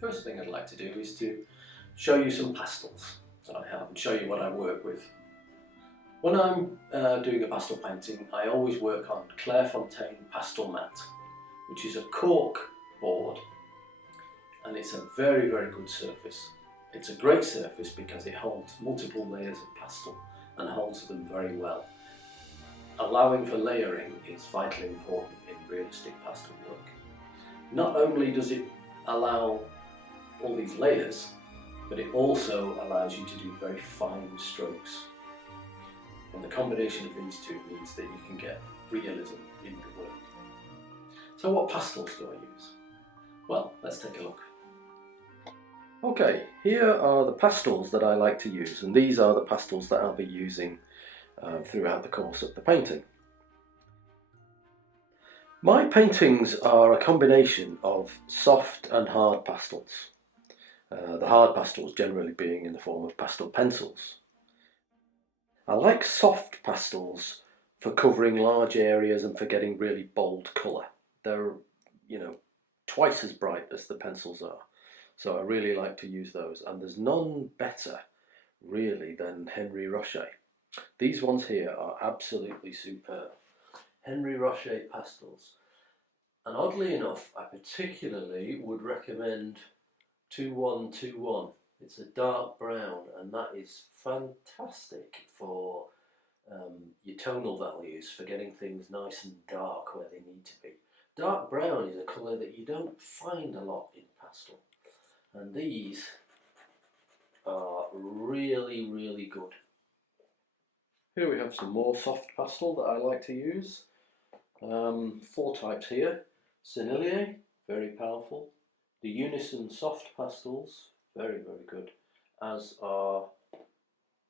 First thing I'd like to do is to show you some pastels that I have and show you what I work with. When I'm doing a pastel painting, I always work on Clairefontaine pastel mat, which is a cork board, and it's a very good surface. It's a great surface because it holds multiple layers of pastel and holds them very well. Allowing for layering is vitally important in realistic pastel work. Not only does it allow all these layers, but it also allows you to do very fine strokes. And the combination of these two means that you can get realism in the work. So what pastels do I use? Well, let's take a look. Okay, here are the pastels that I like to use, and these are the pastels that I'll be using throughout the course of the painting. My paintings are a combination of soft and hard pastels. The hard pastels generally being in the form of pastel pencils. I like soft pastels for covering large areas and for getting really bold colour. They're, twice as bright as the pencils are. So I really like to use those, and there's none better really than Henri Roche. These ones here are absolutely superb. Henri Roche pastels. And oddly enough, I particularly would recommend 2121. It's a dark brown, and that is fantastic for your tonal values, for getting things nice and dark where they need to be. Dark brown is a colour that you don't find a lot in pastel, and these are really good. Here we have some more soft pastel that I like to use. 4 types here. Sennelier, very powerful. The unison soft pastels, very good, as are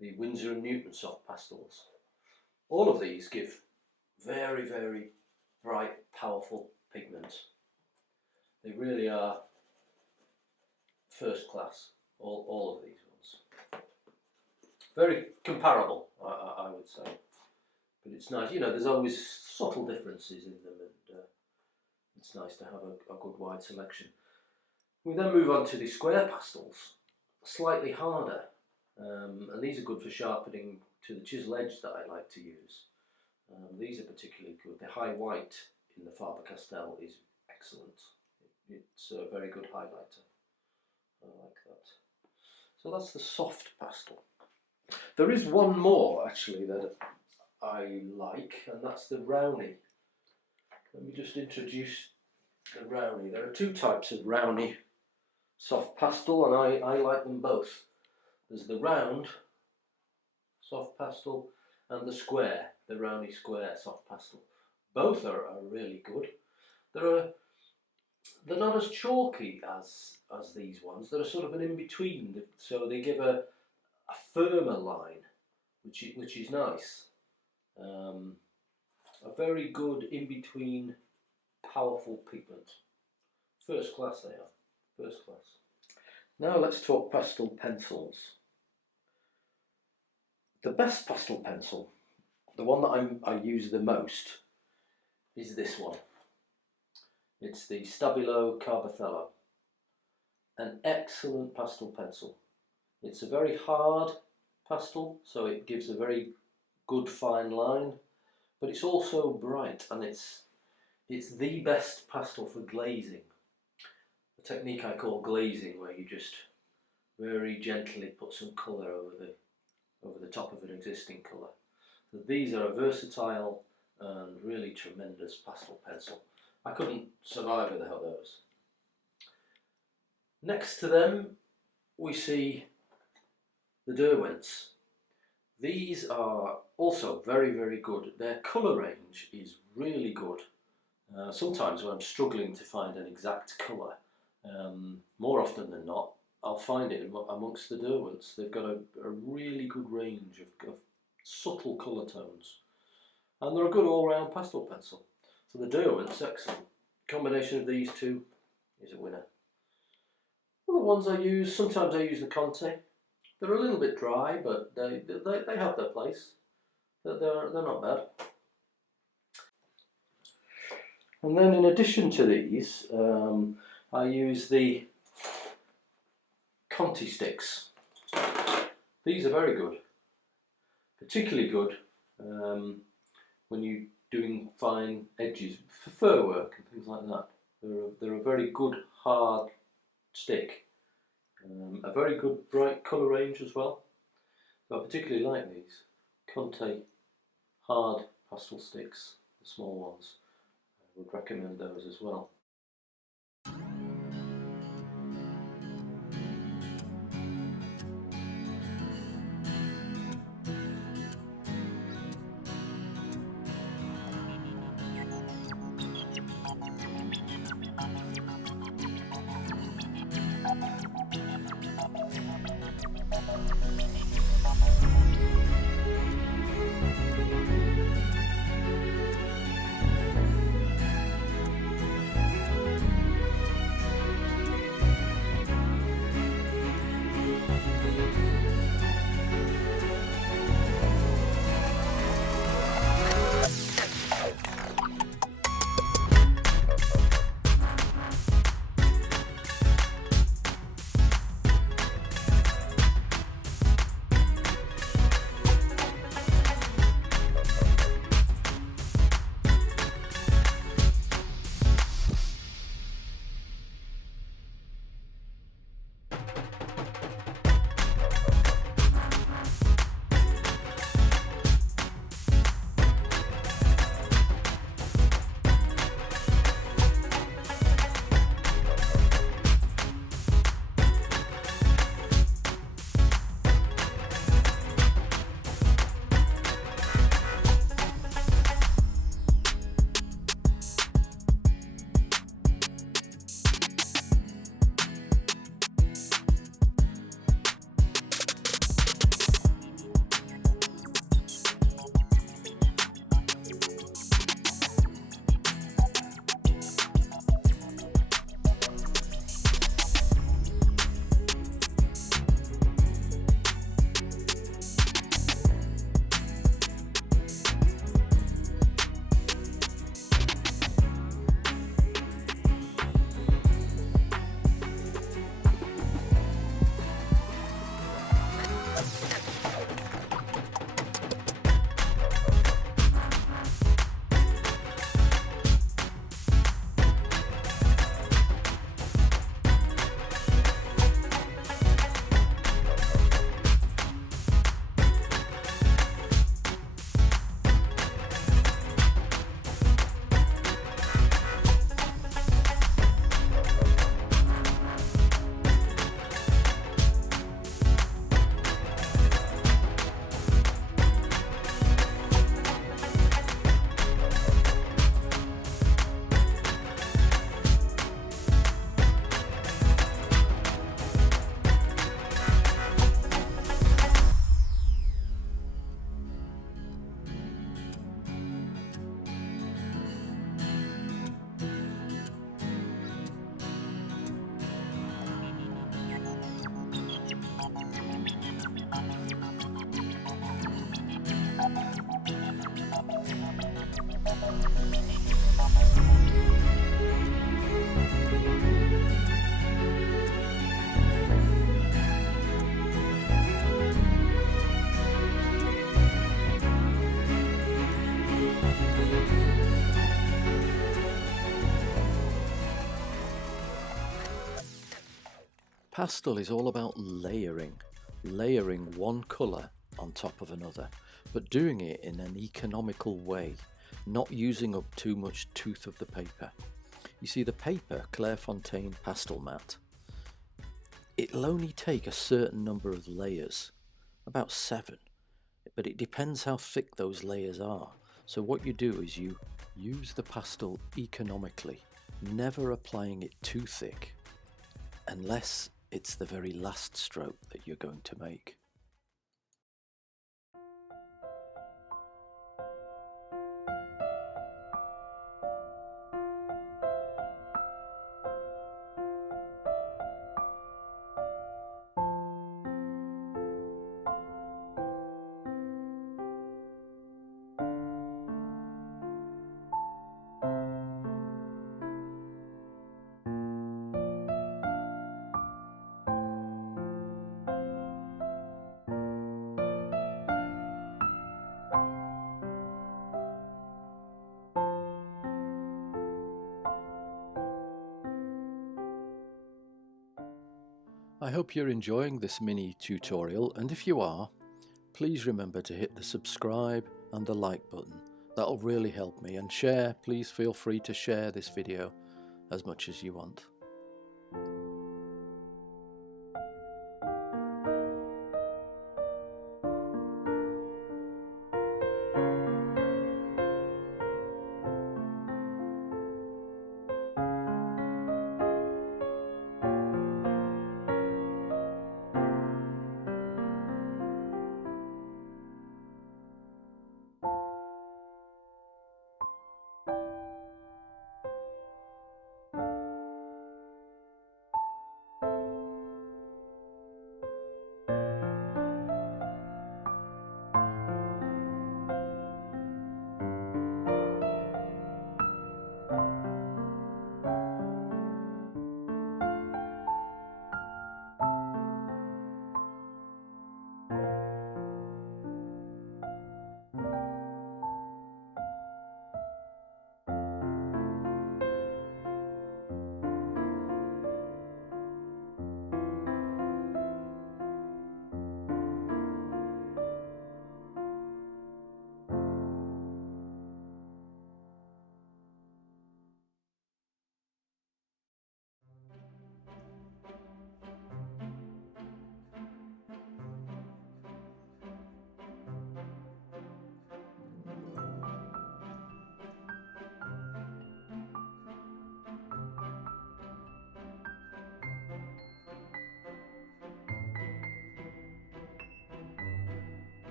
the Winsor & Newton soft pastels. All of these give very bright, powerful pigments. They really are first class, all of these ones. Very comparable, I would say. But it's nice, there's always subtle differences in them, and it's nice to have a good wide selection. We then move on to the square pastels, slightly harder, and these are good for sharpening to the chisel edge that I like to use. These are particularly good. The high white in the Faber-Castell is excellent. It's a very good highlighter. I like that. So that's the soft pastel. There is one more actually that I like, and that's the Rowney. Let me just introduce the Rowney. There are 2 types of Rowney soft pastel, and I like them both. There's the round soft pastel and the square, the Rowney square soft pastel. Both are really good. They're not as chalky as these ones. They're sort of an in-between, so they give a firmer line, which is nice. A very good in-between powerful pigment. First class they are, first class. Now let's talk pastel pencils. The best pastel pencil, the one that I use the most, is this one. It's the Stabilo Carbothello. An excellent pastel pencil. It's a very hard pastel, so it gives a very good fine line, but it's also bright, and it's the best pastel for glazing. A technique I call glazing, where you just very gently put some colour over the top of an existing colour. So these are a versatile and really tremendous pastel pencil. I couldn't survive without those. Next to them we see the Derwents. These are also very good. Their colour range is really good. Sometimes when I'm struggling to find an exact colour, more often than not, I'll find it amongst the Derwents. They've got a really good range of subtle colour tones, and they're a good all-round pastel pencil. So the Derwents, excellent. Combination of these two is a winner. Other ones I use, sometimes I use the Conte. They're a little bit dry, but they have their place. They're not bad. And then in addition to these, I use the conte sticks. These are very good, particularly good when you're doing fine edges for fur work and things like that. They're a very good hard stick, a very good bright colour range as well. So I particularly like these conte hard pastel sticks, the small ones. I would recommend those as well. Pastel is all about layering one colour on top of another, but doing it in an economical way, not using up too much tooth of the paper. You see, the paper Clairefontaine pastel mat, it'll only take a certain number of layers, about 7, but it depends how thick those layers are. So what you do is you use the pastel economically, never applying it too thick, unless it's the very last stroke that you're going to make. I hope you're enjoying this mini tutorial, and if you are, please remember to hit the subscribe and the like button. That'll really help me, and share, please feel free to share this video as much as you want.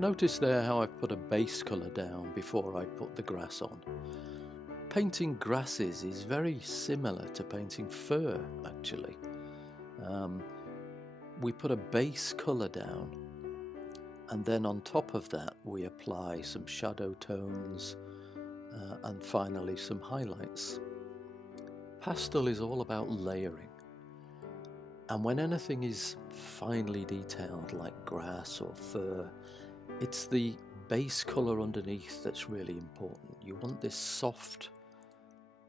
Notice there how I've put a base colour down before I put the grass on. Painting grasses is very similar to painting fur, actually. we put a base colour down, and then on top of that we apply some shadow tones and finally some highlights. Pastel is all about layering, and when anything is finely detailed like grass or fur, it's the base colour underneath that's really important. You want this soft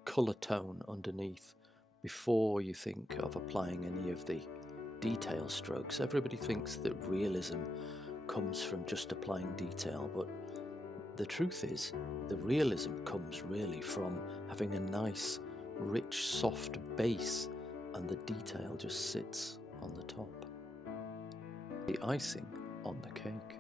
colour tone underneath before you think of applying any of the detail strokes. Everybody thinks that realism comes from just applying detail, but the truth is the realism comes really from having a nice rich soft base, and the detail just sits on the top, the icing on the cake.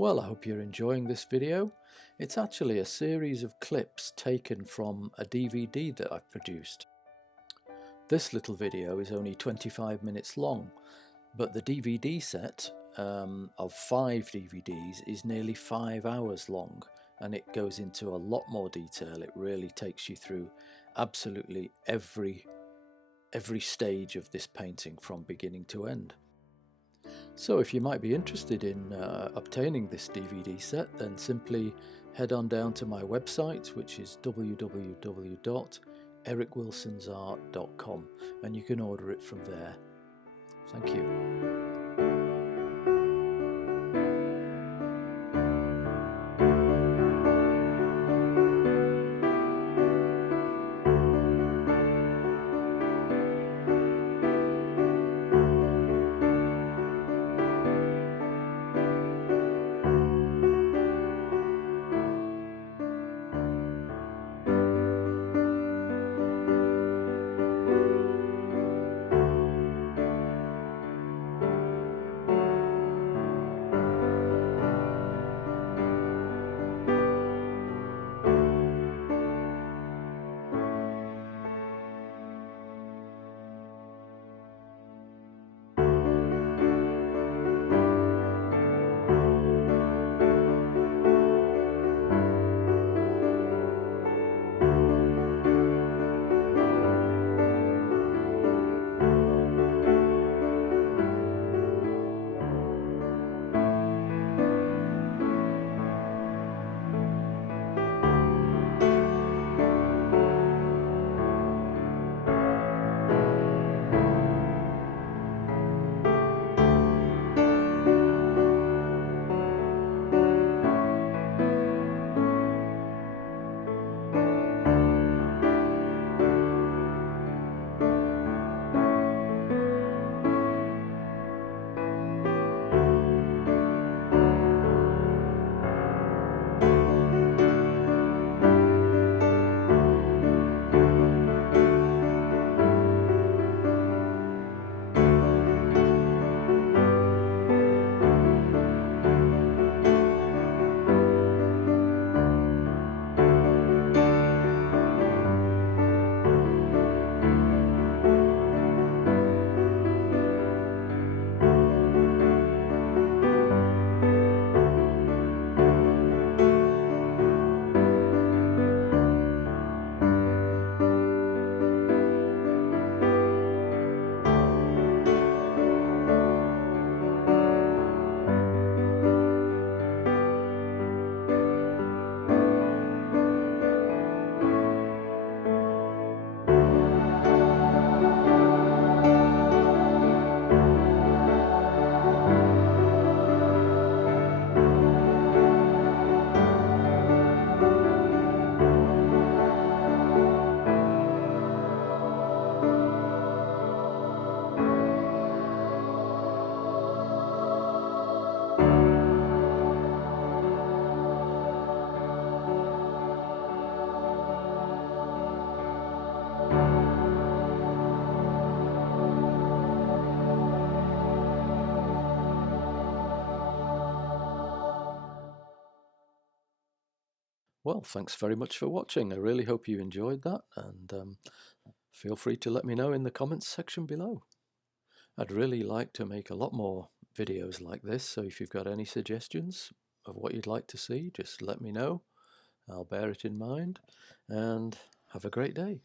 Well, I hope you're enjoying this video. It's actually a series of clips taken from a DVD that I've produced. This little video is only 25 minutes long, but the DVD set of 5 DVDs is nearly 5 hours long, and it goes into a lot more detail. It really takes you through absolutely every stage of this painting from beginning to end. So if you might be interested in obtaining this DVD set, then simply head on down to my website, which is www.ericwilsonsart.com, and you can order it from there. Thank you. Well, thanks very much for watching. I really hope you enjoyed that, and feel free to let me know in the comments section below. I'd really like to make a lot more videos like this, so if you've got any suggestions of what you'd like to see, just let me know. I'll bear it in mind, and have a great day.